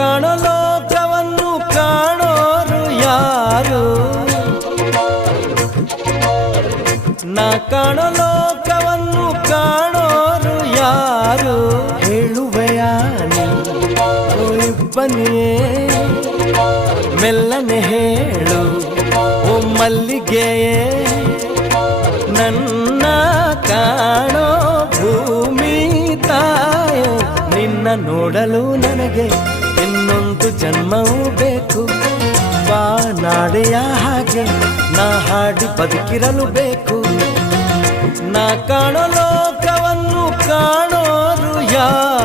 ಕಾಣೋ ಲೋಕವನ್ನು ಕಾಣೋರು ಯಾರು? ನಾ ಕಾಣೋ ಲೋಕವನ್ನು ಕಾಣೋರು ಯಾರು? ಹೇಳುವೆಯ ಇಬ್ಬನಿಯೇ ಮೆಲ್ಲನೆ ಹೇಳು ಓ ಮಲ್ಲಿಗೆಯೇ, ನನ್ನ ಕಾಣೋ ಭೂಮಿ ತಾಯ, ನಿನ್ನ ನೋಡಲು ನನಗೆ ಇನ್ನೊಂದು ಜನ್ಮವೂ ಬೇಕು. ಬಾನಾಡೆಯ ಹಾಗೆ ನಾ ಹಾಡಿ ಬದುಕಿರಲು ಬೇಕು. ನಾ ಕಾಣೋ ಲೋಕವನ್ನು ಕಾಣೋರು ಯಾರು?